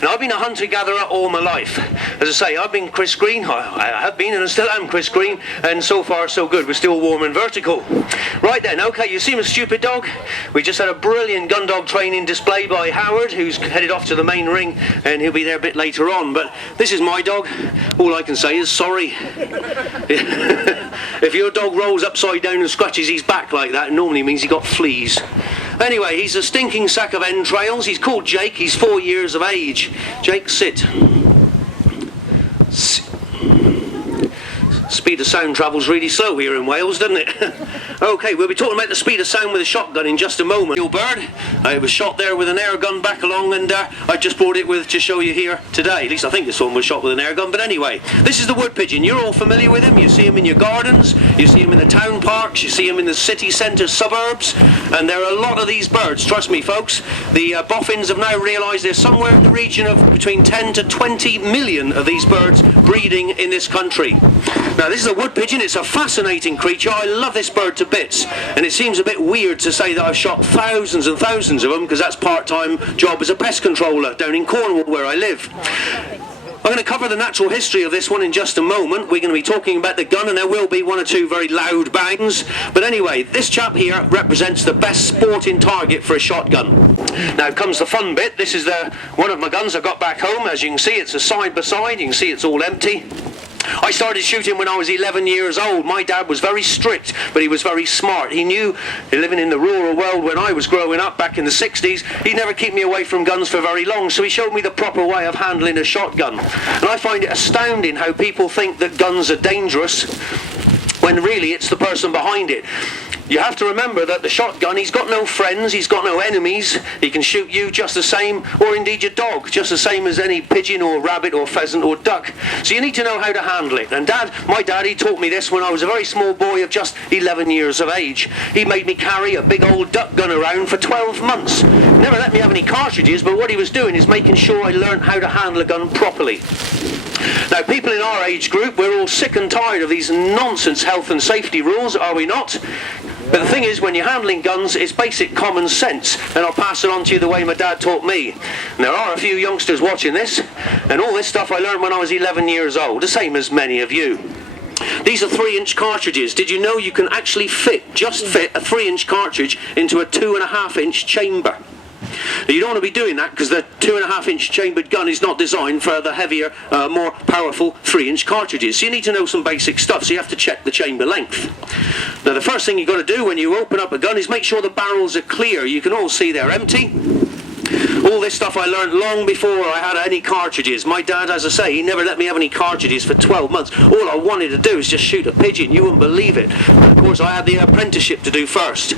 And I've been a hunter-gatherer all my life. As I say, I've been Chris Green. I have been and I still am Chris Green, and so far so good. We're still warm and vertical. Right then, okay, you see my stupid dog? We just had a brilliant gun dog training display by Howard, who's headed off to the main ring, and he'll be there a bit later on. But this is my dog. All I can say is sorry. If your dog rolls upside down and scratches his back like that, it normally means he got fleas. Anyway, he's a stinking sack of entrails. He's called Jake. He's 4 years of age. Jake, sit. Speed of sound travels really slow here in Wales, doesn't it? Okay, we'll be talking about the speed of sound with a shotgun in just a moment. Little bird, it was shot there with an air gun back along, and I just brought it with to show you here today. At least I think this one was shot with an air gun, but anyway, this is the wood pigeon. You're all familiar with him. You see him in your gardens, you see him in the town parks, you see him in the city centre suburbs, and there are a lot of these birds, trust me folks. The boffins have now realised there's somewhere in the region of between 10 to 20 million of these birds breeding in this country. Now this is a wood pigeon. It's a fascinating creature. I love this bird to bits, and it seems a bit weird to say that I've shot thousands and thousands of them, because that's part-time job as a pest controller down in Cornwall where I live. I'm going to cover the natural history of this one in just a moment. We're going to be talking about the gun, and there will be one or two very loud bangs. But anyway, this chap here represents the best sporting target for a shotgun. Now comes the fun bit. This is one of my guns I got back home. As you can see, it's a side-by-side. You can see it's all empty. I started shooting when I was 11 years old. My dad was very strict, but he was very smart. He knew, living in the rural world when I was growing up back in the 60s, he'd never keep me away from guns for very long, so he showed me the proper way of handling a shotgun. And I find it astounding how people think that guns are dangerous, when really it's the person behind it. You have to remember that the shotgun, he's got no friends, he's got no enemies. He can shoot you just the same, or indeed your dog, just the same as any pigeon or rabbit or pheasant or duck. So you need to know how to handle it. And my dad, he taught me this when I was a very small boy of just 11 years of age. He made me carry a big old duck gun around for 12 months. Never let me have any cartridges, but what he was doing is making sure I learned how to handle a gun properly. Now, people in our age group, we're all sick and tired of these nonsense health and safety rules, are we not? But the thing is, when you're handling guns, it's basic common sense, and I'll pass it on to you the way my dad taught me. And there are a few youngsters watching this, and all this stuff I learned when I was 11 years old, the same as many of you. These are 3-inch cartridges. Did you know you can actually just fit a 3-inch cartridge into a 2.5-inch chamber? Now, you don't want to be doing that, because the 2.5-inch chambered gun is not designed for the heavier, more powerful 3-inch cartridges. So you need to know some basic stuff, so you have to check the chamber length. Now the first thing you've got to do when you open up a gun is make sure the barrels are clear. You can all see they're empty. All this stuff I learned long before I had any cartridges. My dad, as I say, he never let me have any cartridges for 12 months. All I wanted to do is just shoot a pigeon. You wouldn't believe it. Of course, I had the apprenticeship to do first.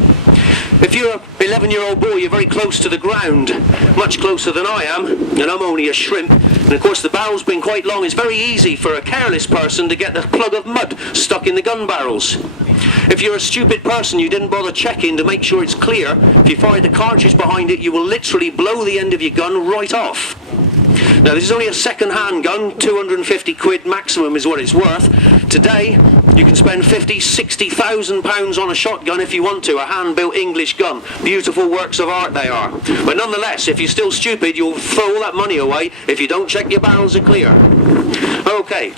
If you're an 11-year-old boy, you're very close to the ground, much closer than I am, and I'm only a shrimp. And of course, the barrel's been quite long. It's very easy for a careless person to get the plug of mud stuck in the gun barrels. If you're a stupid person, you didn't bother checking to make sure it's clear, if you fired the cartridge behind it, you will literally blow the end of your gun right off. Now, this is only a second-hand gun. 250 quid maximum is what it's worth. Today, you can spend 50, 60,000 pounds on a shotgun if you want to, a hand-built English gun. Beautiful works of art they are. But nonetheless, if you're still stupid, you'll throw all that money away if you don't check your barrels are clear. Okay.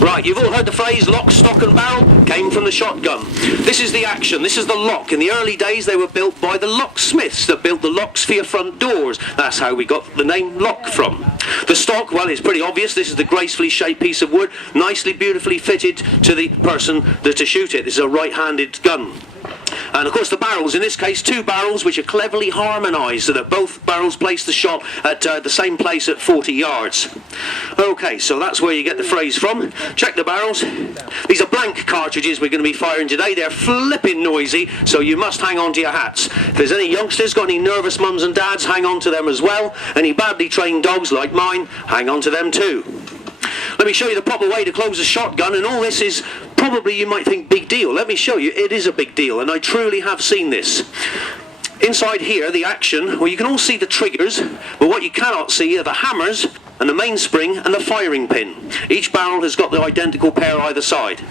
Right, you've all heard the phrase lock, stock and barrel? Came from the shotgun. This is the action, this is the lock. In the early days they were built by the locksmiths that built the locks for your front doors. That's how we got the name lock from. The stock, well, it's pretty obvious. This is the gracefully shaped piece of wood, nicely, beautifully fitted to the person to shoot it. This is a right-handed gun. And of course the barrels, in this case 2 barrels which are cleverly harmonised so that both barrels place the shot at the same place at 40 yards. Okay, so that's where you get the phrase from. Check the barrels. These are blank cartridges we're going to be firing today. They're flipping noisy, so you must hang on to your hats. If there's any youngsters, got any nervous mums and dads, hang on to them as well. Any badly trained dogs like mine, hang on to them too. Let me show you the proper way to close a shotgun, and all this is probably, you might think, big deal. Let me show you, it is a big deal, and I truly have seen this. Inside here, the action, well, you can all see the triggers, but what you cannot see are the hammers and the mainspring and the firing pin. Each barrel has got the identical pair either side.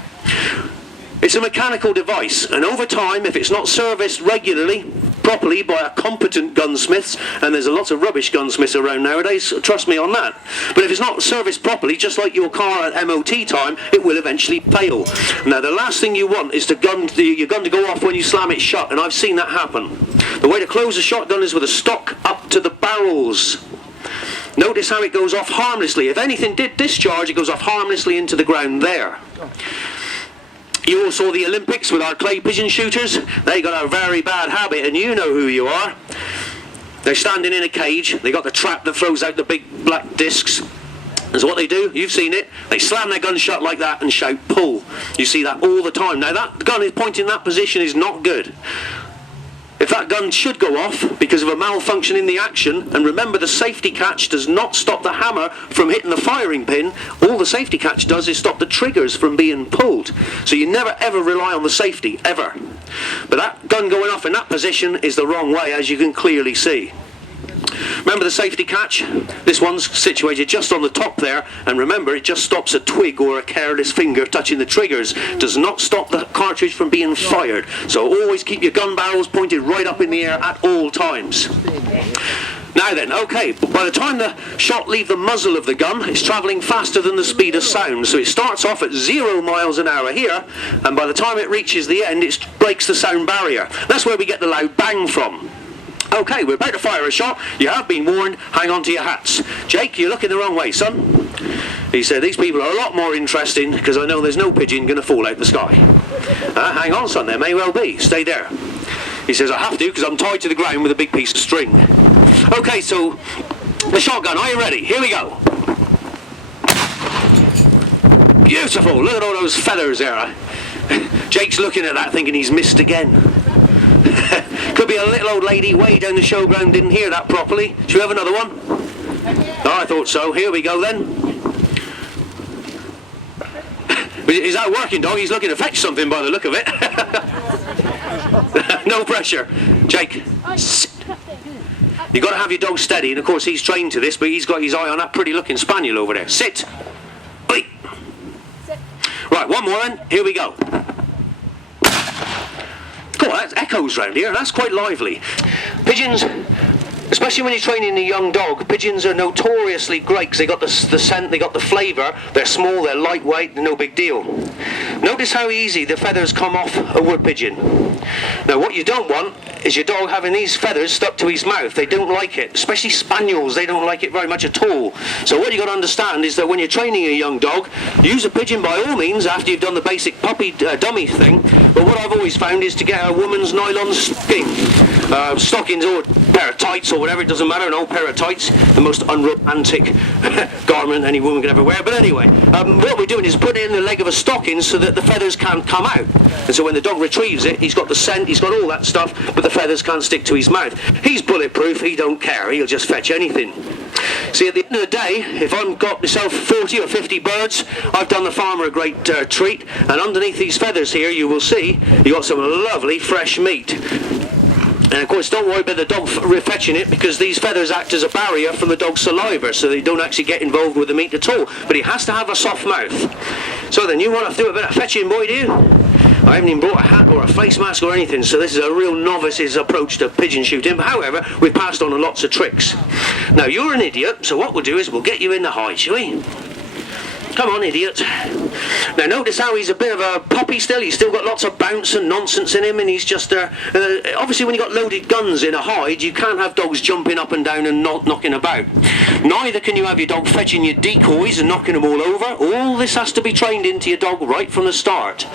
It's a mechanical device, and over time, if it's not serviced regularly, properly by a competent gunsmith, and there's a lot of rubbish gunsmiths around nowadays, trust me on that. But if it's not serviced properly, just like your car at MOT time, it will eventually fail. Now the last thing you want is your gun to go off when you slam it shut, and I've seen that happen. The way to close a shotgun is with a stock up to the barrels. Notice how it goes off harmlessly. If anything did discharge, it goes off harmlessly into the ground there. You all saw the Olympics with our clay pigeon shooters. They got a very bad habit, and you know who you are. They're standing in a cage. They got the trap that throws out the big black discs. And so what they do, you've seen it, they slam their gun shut like that and shout pull. You see that all the time. Now that gun is pointing in that position is not good. If that gun should go off because of a malfunction in the action, and remember the safety catch does not stop the hammer from hitting the firing pin, all the safety catch does is stop the triggers from being pulled. So you never ever rely on the safety, ever. But that gun going off in that position is the wrong way, as you can clearly see. Remember the safety catch? This one's situated just on the top there, and remember it just stops a twig or a careless finger touching the triggers. Does not stop the cartridge from being fired. So always keep your gun barrels pointed right up in the air at all times. Now then, okay, by the time the shot leaves the muzzle of the gun, it's travelling faster than the speed of sound. So it starts off at 0 miles an hour here, and by the time it reaches the end, it breaks the sound barrier. That's where we get the loud bang from. Okay, we're about to fire a shot. You have been warned. Hang on to your hats. Jake, you're looking the wrong way, son. He said, these people are a lot more interesting because I know there's no pigeon going to fall out the sky. Hang on, son, there may well be. Stay there. He says, I have to because I'm tied to the ground with a big piece of string. Okay, so the shotgun, are you ready? Here we go. Beautiful. Look at all those feathers there. Jake's looking at that thinking he's missed again. Could be a little old lady way down the showground didn't hear that properly. Should we have another one? Oh, I thought so. Here we go then. Is that working, dog? He's looking to fetch something by the look of it. No pressure. Jake, sit. You've got to have your dog steady, and of course he's trained to this, but he's got his eye on that pretty looking spaniel over there. Sit. Oi. Right, one more then. Here we go. Oh, that echoes round here. That's quite lively. Pigeons, especially when you're training a young dog, pigeons are notoriously great because they got the scent, they got the flavour. They're small, they're lightweight, they're no big deal. Notice how easy the feathers come off a wood pigeon. Now, what you don't want is your dog having these feathers stuck to his mouth. They don't like it, especially spaniels. They don't like it very much at all. So what you got to understand is that when you're training a young dog, use a pigeon by all means after you've done the basic puppy dummy thing. But what I've always found is to get a woman's nylon stocking, stockings or a pair of tights or whatever. It doesn't matter. An old pair of tights, the most unromantic garment any woman could ever wear. But anyway, what we're doing is put it in the leg of a stocking so that the feathers can't come out. And so when the dog retrieves it, he's got the scent, he's got all that stuff, but the feathers can't stick to his mouth. He's bulletproof, he don't care, he'll just fetch anything. See, at the end of the day, if I've got myself 40 or 50 birds, I've done the farmer a great treat, and underneath these feathers here, you will see, you got some lovely fresh meat. And of course, don't worry about the dog fetching it, because these feathers act as a barrier from the dog's saliva, so they don't actually get involved with the meat at all. But he has to have a soft mouth. So then, you want to do a bit of fetching, boy, do you? I haven't even brought a hat or a face mask or anything, so this is a real novice's approach to pigeon shooting. But however, we've passed on lots of tricks. Now, you're an idiot, so what we'll do is we'll get you in the hide, shall we? Come on, idiot. Now notice how he's a bit of a puppy still. He's still got lots of bounce and nonsense in him, and he's just obviously when you've got loaded guns in a hide, you can't have dogs jumping up and down and not knocking about. Neither can you have your dog fetching your decoys and knocking them all over. All this has to be trained into your dog right from the start.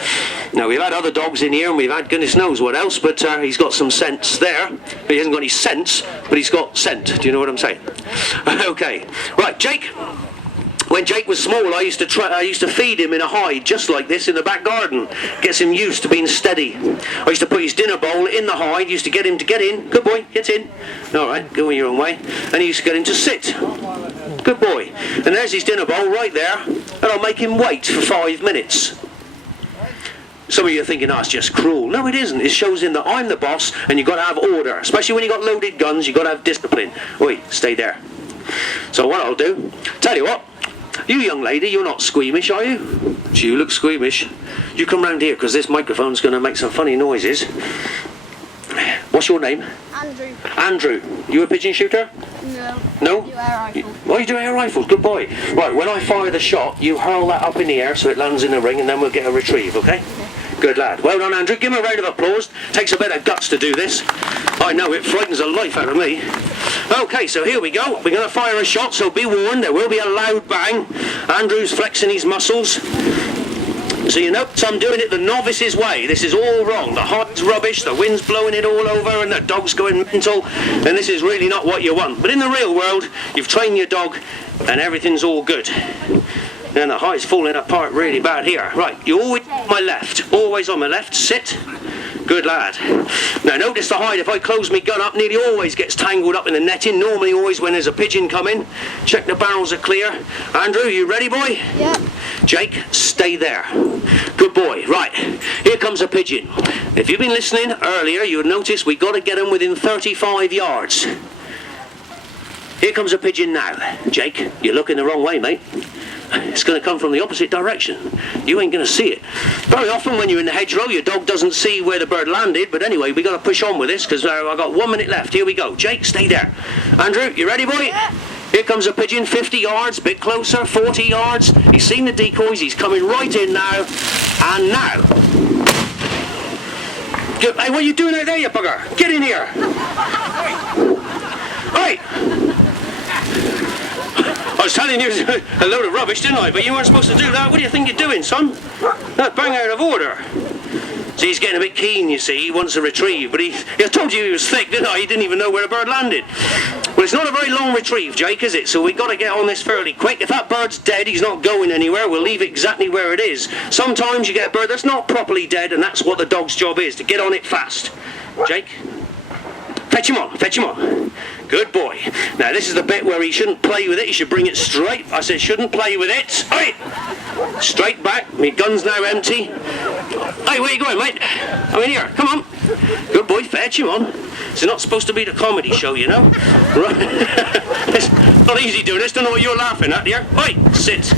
Now, we've had other dogs in here, and we've had goodness knows what else, but he's got some sense there. He hasn't got any sense, but he's got scent. Do you know what I'm saying? Okay. Right, Jake. When Jake was small, I used to feed him in a hide just like this in the back garden. Gets him used to being steady. I used to put his dinner bowl in the hide, used to get him to get in. Good boy, get in. All right, go in your own way. And he used to get him to sit. Good boy. And there's his dinner bowl right there, and I'll make him wait for 5 minutes. Some of you are thinking, oh, it's just cruel. No, it isn't. It shows him that I'm the boss, and you've got to have order. Especially when you've got loaded guns, you've got to have discipline. Oi, stay there. So what I'll do, tell you what, you young lady, you're not squeamish, are you? You look squeamish. You come round here, because this microphone's going to make some funny noises. What's your name? Andrew. Andrew, you a pigeon shooter? No. No? Do air rifle. Oh, you do air rifles, good boy. Right, when I fire the shot, you hurl that up in the air so it lands in the ring and then we'll get a retrieve, okay? Good lad. Well done, Andrew. Give him a round of applause. Takes a bit of guts to do this. I know, it frightens the life out of me. Okay, so here we go. We're going to fire a shot, so be warned, there will be a loud bang. Andrew's flexing his muscles. So you notice I'm doing it the novice's way. This is all wrong. The height's rubbish, the wind's blowing it all over, and the dog's going mental, and this is really not what you want. But in the real world, you've trained your dog, and everything's all good. And the height's falling apart really bad here. Right, you always on my left. Always on my left. Sit. Good lad. Now notice the hide, if I close my gun up, nearly always gets tangled up in the netting, normally always when there's a pigeon coming. Check the barrels are clear. Andrew, you ready, boy? Yeah. Jake, stay there. Good boy. Right, here comes a pigeon. If you've been listening earlier, you would notice we got to get him within 35 yards. Here comes a pigeon now. Jake, you're looking the wrong way, mate. It's going to come from the opposite direction. You ain't going to see it. Very often when you're in the hedgerow, your dog doesn't see where the bird landed, but anyway, we got to push on with this because I've got 1 minute left. Here we go. Jake, stay there. Andrew, you ready, boy? Yeah. Here comes a pigeon, 50 yards, bit closer, 40 yards. He's seen the decoys, he's coming right in now. And now. Hey, what are you doing out there, you bugger? Get in here. Right. I was telling you a load of rubbish, didn't I? But you weren't supposed to do that. What do you think you're doing, son? That's bang out of order. See, he's getting a bit keen, you see. He wants a retrieve, but I told you he was thick, didn't I? He didn't even know where the bird landed. Well, it's not a very long retrieve, Jake, is it? So we've got to get on this fairly quick. If that bird's dead, he's not going anywhere. We'll leave it exactly where it is. Sometimes you get a bird that's not properly dead, and that's what the dog's job is, to get on it fast. Jake? Fetch him on, fetch him on. Good boy. Now this is the bit where he shouldn't play with it, he should bring it straight. I said shouldn't play with it. Hey! Straight back, my gun's now empty. Hey, where you going, mate? I'm in here, come on. Good boy, fetch him on. It's not supposed to be the comedy show, you know. Right. It's not easy doing this, don't know what you're laughing at here. Hey, sit.